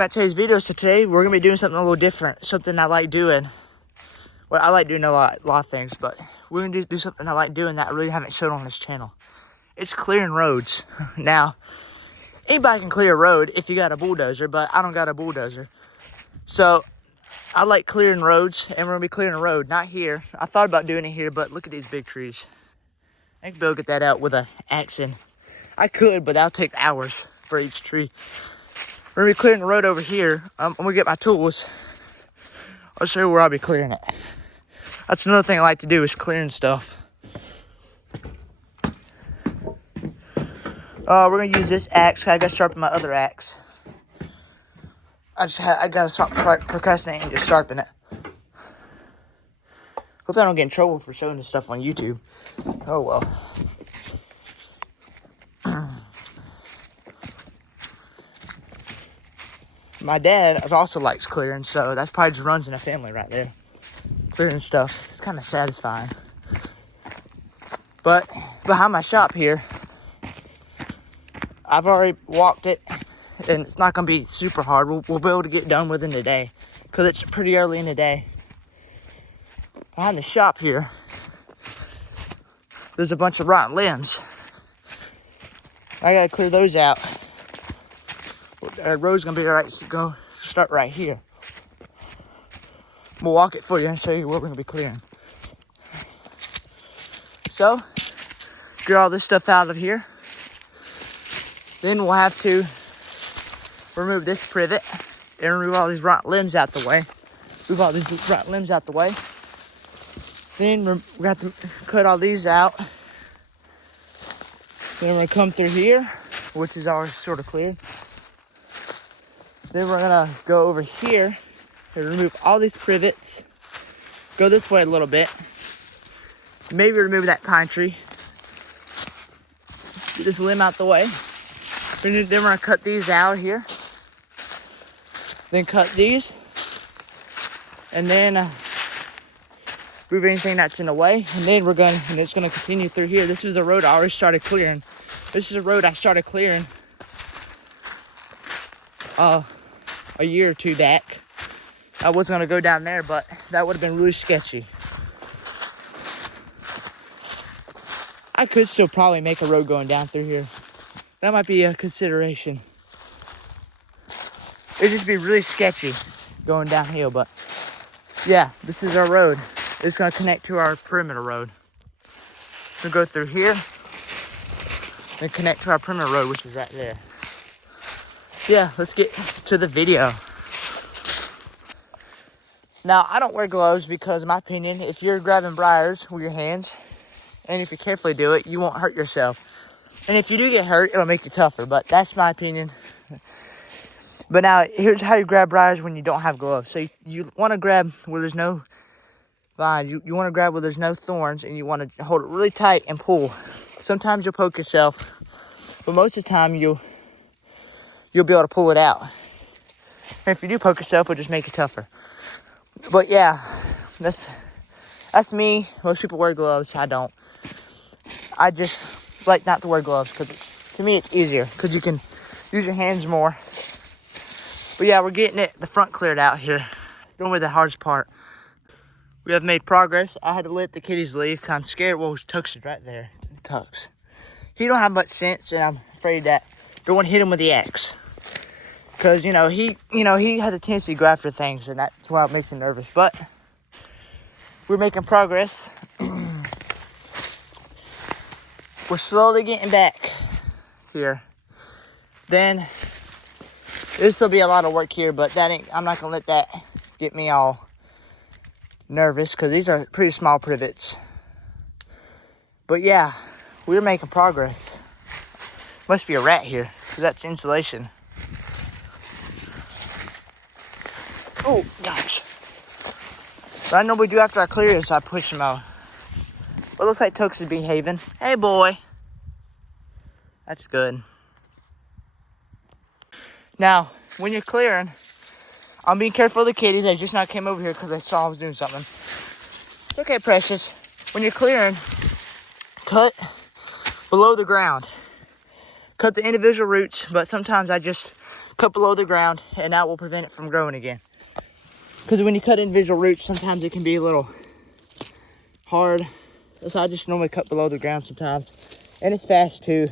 got today's video. So today we're gonna be doing something a little different, something I like doing. Well, I like doing a lot of things, but we're gonna do something I like doing that I really haven't shown on this channel. It's clearing roads. Now, anybody can clear a road if you got a bulldozer, but I don't got a bulldozer. So I like clearing roads, and we're gonna be clearing a road, not here. I thought about doing it here, but look at these big trees. I can be able to get that out with an axe in. I could, but that'll take hours for each tree. We're gonna be clearing the road over here. I'm gonna get my tools. I'll show you where I'll be clearing it. That's another thing I like to do, is clearing stuff. We're gonna use this axe. I gotta sharpen my other axe. I gotta stop procrastinating and just sharpen it. Hopefully I don't get in trouble for showing this stuff on YouTube. Oh well. My dad also likes clearing, so that's probably just runs in the family right there. Clearing stuff. It's kind of satisfying. But behind my shop here, I've already walked it, and it's not going to be super hard. We'll be able to get done within the day, because it's pretty early in the day. Behind the shop here, there's a bunch of rotten limbs. I got to clear those out. The road's going to be start right here. We'll walk it for you and show you where we're going to be clearing. So, get all this stuff out of here. Then we'll have to remove this privet and remove all these rotten limbs out the way. Move all these rotten limbs out the way. Then we have to cut all these out. Then we're going to come through here, which is already sort of cleared. Then we're going to go over here and remove all these privets. Go this way a little bit. Maybe remove that pine tree. Get this limb out the way. Then we're going to cut these out here. Then cut these. And then move anything that's in the way. And then it's going to continue through here. This is a road I already started clearing. This is a road I started clearing a year or two back. I was going to go down there, but that would have been really sketchy. I could still probably make a road going down through here. That might be a consideration. It'd just be really sketchy going downhill, but yeah, this is our road. It's going to connect to our perimeter road. We'll go through here, then connect to our perimeter road, which is right there. Yeah, let's get to the video. Now, I don't wear gloves because, in my opinion, if you're grabbing briars with your hands, and if you carefully do it, you won't hurt yourself. And if you do get hurt, it'll make you tougher, but that's my opinion. But now, here's how you grab briars when you don't have gloves. So you want to grab where there's no vines. You want to grab where there's no thorns, and you want to hold it really tight and pull. Sometimes you'll poke yourself, but most of the time you'll be able to pull it out. And if you do poke yourself, it'll just make you tougher. But yeah, that's me. Most people wear gloves. I don't. I just like not to wear gloves because to me it's easier because you can use your hands more. But yeah, we're getting the front cleared out here. Going with the hardest part. We have made progress. I had to let the kitties leave because I'm scared. Well, Tux is right there. Tux. He don't have much sense, and I'm afraid that don't want to hit him with the axe. Because, he has a tendency to go after things, and that's why it makes him nervous. But we're making progress. We're slowly getting back here. Then, this will be a lot of work here, but I'm not going to let that get me all nervous, because these are pretty small privets. But yeah, we're making progress. Must be a rat here, because that's insulation. Oh, gosh. But I know we do after I clear this, I push him out. But it looks like Tux is behaving. Hey, boy. That's good. Now, when you're clearing, I'm being careful of the kitties. They just now came over here because they saw I was doing something. It's okay, precious. When you're clearing, cut below the ground. Cut the individual roots, but sometimes I just cut below the ground, and that will prevent it from growing again. Because when you cut individual roots, sometimes it can be a little hard. So I just normally cut below the ground sometimes. And it's fast too.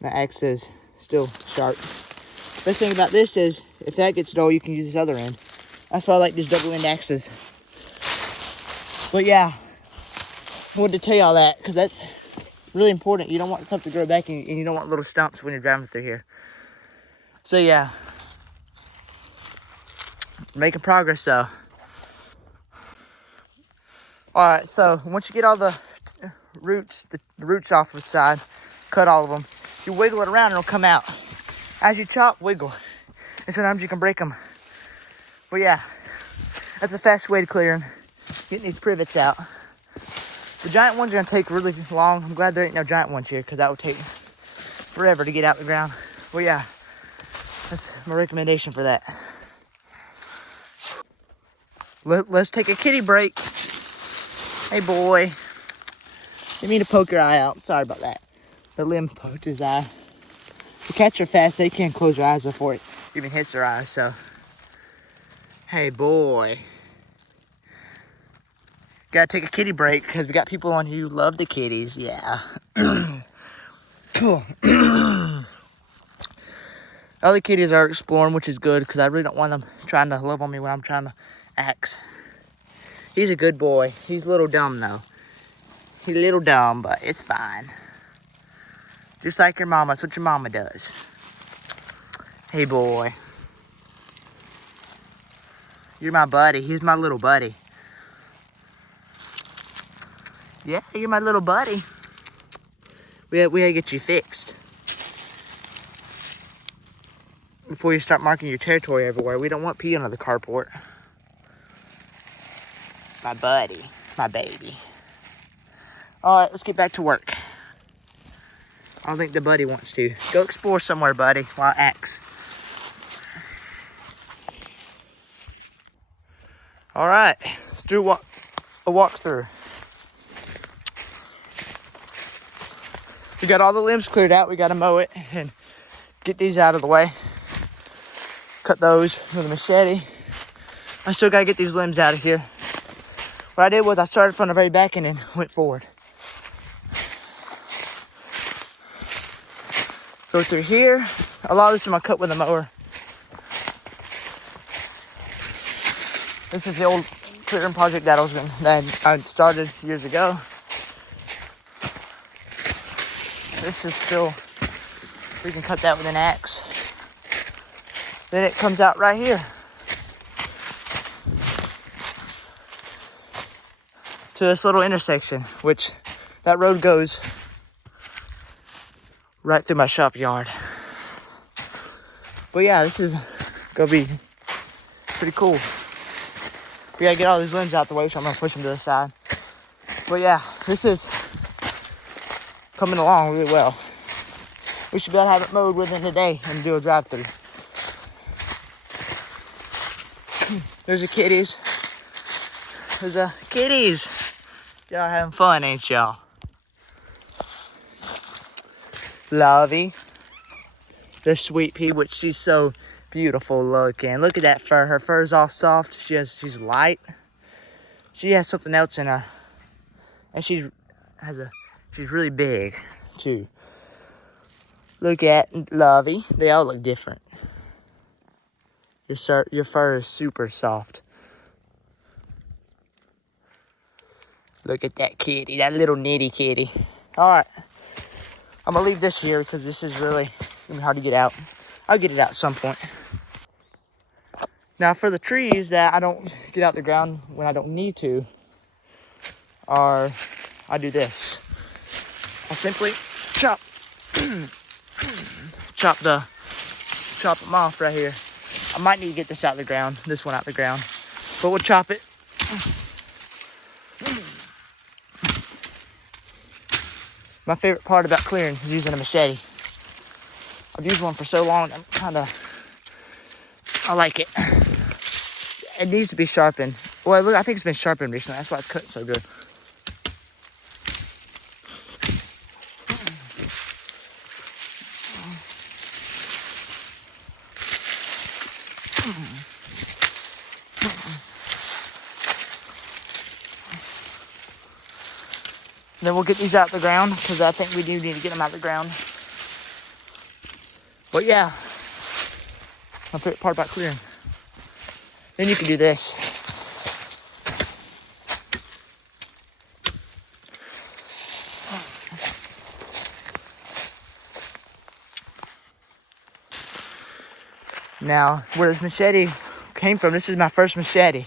My axe is still sharp. Best thing about this is, if that gets dull, you can use this other end. That's why I like these double end axes. But yeah, I wanted to tell y'all that, because that's really important. You don't want stuff to grow back, and you don't want little stumps when you're driving through here. So yeah, making progress though. All right, so once you get all the roots, the roots off the side, cut all of them, you wiggle it around and it'll come out. As you chop, wiggle. And sometimes you can break them. But yeah, that's the fastest way to clear them. Getting these privets out. The giant ones are gonna take really long. I'm glad there ain't no giant ones here, because that would take forever to get out the ground. Well, yeah, that's my recommendation for that. Let's take a kitty break. Hey, boy. Didn't mean to poke your eye out. Sorry about that. The limb poked his eye. The cats are fast. They can't close their eyes before it even hits their eyes, so. Hey, boy. Gotta take a kitty break, because we got people on here who love the kitties. Yeah. Cool. Other kitties are exploring, which is good, because I really don't want them trying to love on me when I'm trying to axe. He's a good boy. He's a little dumb, though. He's a little dumb, but it's fine. Just like your mama. That's what your mama does. Hey, boy. You're my buddy. He's my little buddy. Yeah, you're my little buddy. We gotta get you fixed before you start marking your territory everywhere. We don't want pee under the carport. My buddy. My baby. Alright, let's get back to work. I don't think the buddy wants to. Go explore somewhere, buddy, while I axe. Alright, let's do a walkthrough. We got all the limbs cleared out. We got to mow it and get these out of the way. Cut those with a machete. I still got to get these limbs out of here. What I did was I started from the very back and then went forward. Go through here. A lot of this I'm going to cut with a mower. This is the old clearing project that I started years ago. This is still, we can cut that with an axe. Then it comes out right here to this little intersection, which that road goes right through my shop yard. But yeah, this is gonna be pretty cool. We gotta get all these limbs out the way, so I'm gonna push them to the side. But yeah, this is coming along really well. We should be able to have it mowed within the day and do a drive-through. There's the kitties. There's the kitties. Y'all having fun, ain't y'all? Lovey. There's Sweet Pea, which she's so beautiful looking. Look at that fur. Her fur's all soft. She's light. She has something else in her. And she's really big too. Look at Lovey. They all look different. Your fur is super soft. Look at that kitty, that little nitty kitty. All right, I'm gonna leave this here because this is really gonna be hard to get out. I'll get it out at some point. Now for the trees that I don't get out the ground when I don't need to, I do this. I simply chop them off right here. I might need to get this out of the ground, this one out of the ground, but we'll chop it. My favorite part about clearing is using a machete. I've used one for so long, I like it. It needs to be sharpened. Well, look, I think it's been sharpened recently. That's why it's cutting so good. And then we'll get these out the ground because I think we do need to get them out the ground. But yeah, my favorite part about clearing. Then you can do this. Now, where this machete came from, this is my first machete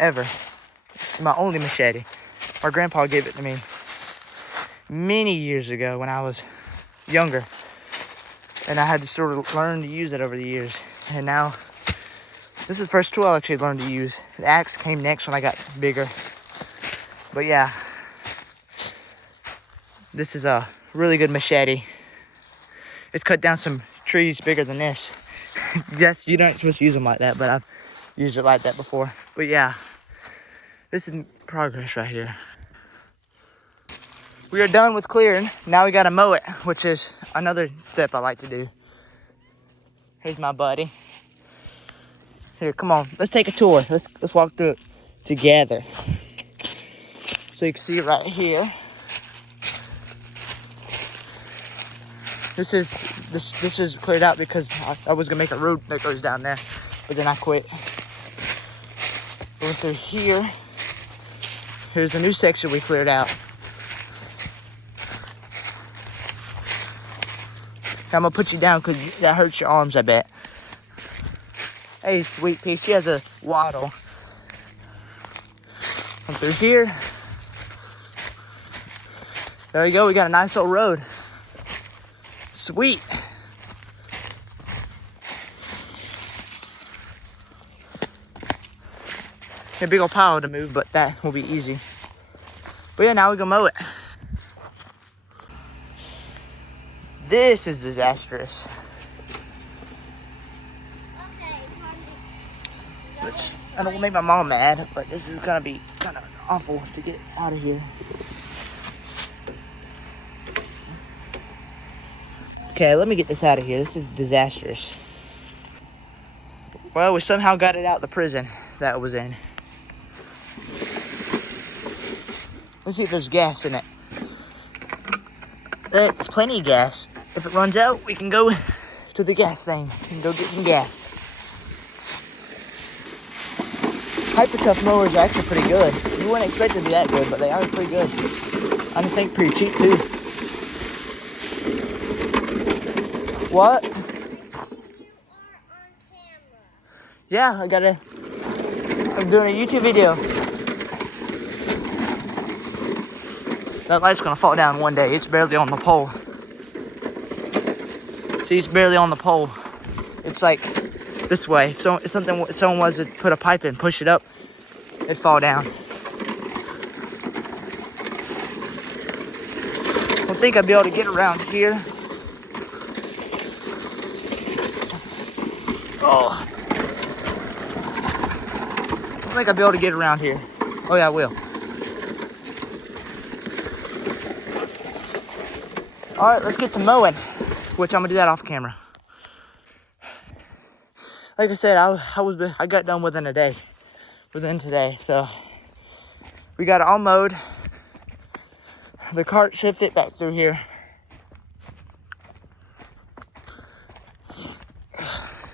ever. My only machete. My grandpa gave it to me many years ago when I was younger. And I had to sort of learn to use it over the years. And now, this is the first tool I actually learned to use. The axe came next when I got bigger. But yeah, this is a really good machete. It's cut down some trees bigger than this. Yes, you're not supposed to use them like that, but I've used it like that before. But yeah, this is progress right here. We are done with clearing. Now we gotta mow it, which is another step I like to do. Here's my buddy. Here, come on, let's take a tour. Let's walk through it together. So you can see it right here. This is cleared out because I was gonna make a road that goes down there, but then I quit. Going through here. Here's a new section we cleared out. I'm gonna put you down because that hurts your arms, I bet. Hey, sweet pea, she has a waddle. Come through here. There we go, we got a nice old road. Sweet. A big old pile to move, but that will be easy. But yeah, now we go mow it. This is disastrous. Which, I don't want to make my mom mad, but this is gonna be kind of awful to get out of here. Okay, let me get this out of here. This is disastrous. Well, we somehow got it out the prison that it was in. Let's see if there's gas in it. There's plenty of gas. If it runs out, we can go to the gas thing and go get some gas. Hyper Tough mowers are actually pretty good. You wouldn't expect them to be that good, but they are pretty good. I think pretty cheap too. What? Yeah, I'm doing a YouTube video. That light's gonna fall down one day. It's barely on the pole. See, it's barely on the pole. It's like this way. So if someone was to put a pipe in, push it up, it'd fall down. I don't think I'd be able to get around here. Oh. I don't think I'll be able to get around here. Oh yeah, I will. All right, let's get to mowing, which I'm gonna do that off camera. Like I said, I got done within today. So we got it all mowed. The cart should fit back through here.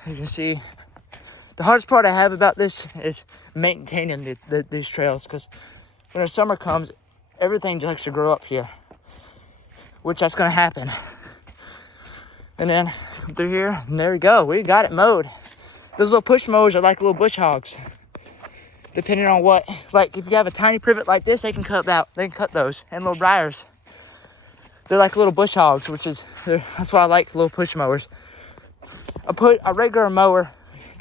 You can see the hardest part I have about this is maintaining these trails, because when the summer comes, everything just likes to grow up here, which that's gonna happen. And then come through here, and there we go. We got it mowed. Those little push mowers are like little bush hogs. Depending on what, like if you have a tiny privet like this, they can cut those, and little briars. They're like little bush hogs, that's why I like little push mowers. A regular mower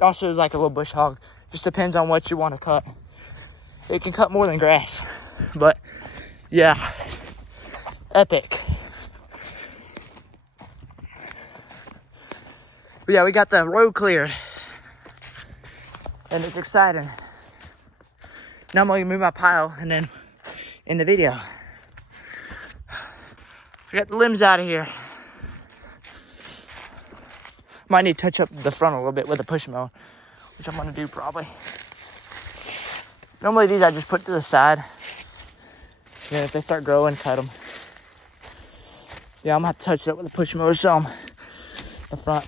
also is like a little bush hog. Just depends on what you want to cut. It can cut more than grass, but yeah, epic. But yeah, we got the road cleared, and it's exciting. Now I'm gonna move my pile and then in the video. I got the limbs out of here. Might need to touch up the front a little bit with a push mower, which I'm gonna do probably. Normally these I just put to the side. Then if they start growing, cut them. Yeah, I'm gonna have to touch it up with a push mower some. The front.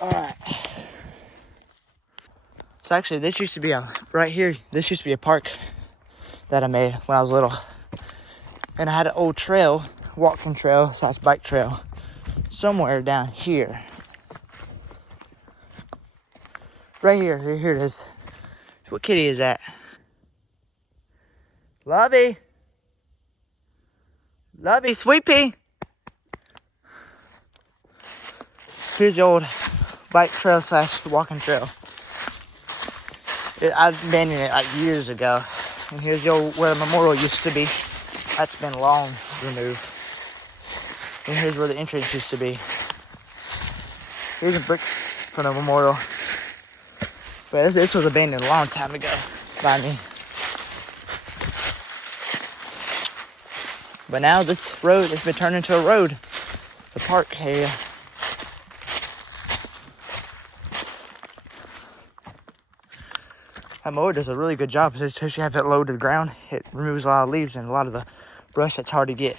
Alright. So actually, this used to be right here, this used to be a park that I made when I was little. And I had an old trail, walking trail, / bike trail, somewhere down here. Right here, here it is. So what kitty is that? Lovey. Lovey, Sweet Pea. Here's the old bike trail / walking trail. I abandoned it like years ago. And here's the old, where the memorial used to be. That's been long removed. And here's where the entrance used to be. Here's a brick from the memorial. But this was abandoned a long time ago by me. But now this road has been turned into a road. The park area. That mower does a really good job. Since you have it low to the ground, it removes a lot of leaves and a lot of the brush that's hard to get.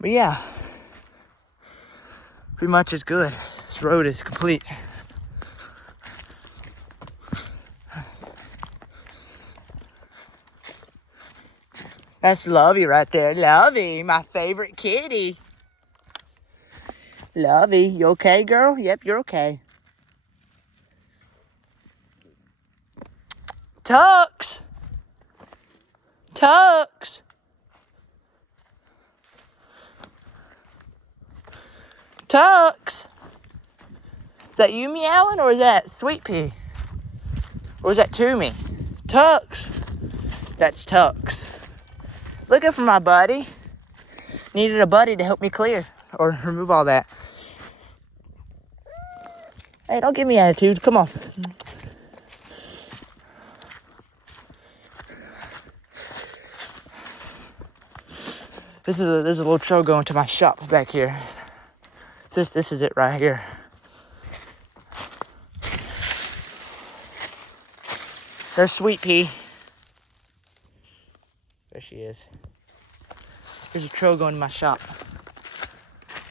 But yeah, pretty much it's good. This road is complete. That's Lovey right there. Lovey, my favorite kitty. Lovey, you okay, girl? Yep, you're okay. Tux. Tux. Tux. Is that you meowing or is that Sweet Pea? Or is that Toomey? Tux. That's Tux. Looking for my buddy. Needed a buddy to help me clear or remove all that. Hey, don't give me attitude. Come on. There's a little trail going to my shop back here. This is it right here. There's Sweet Pea. There she is. Here's a trail going to my shop.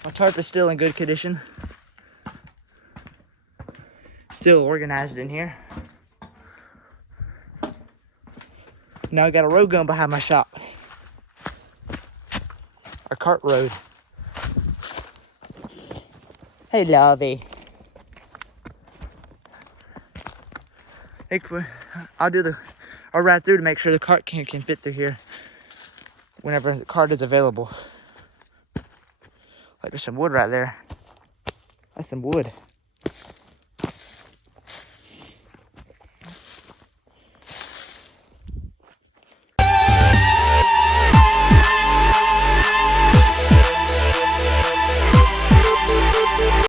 My tarp is still in good condition. Still organized in here. Now I got a road going behind my shop. A cart road. Hey, Lovey. I'll ride through to make sure the cart can fit through here whenever the cart is available. Like there's some wood right there. That's some wood.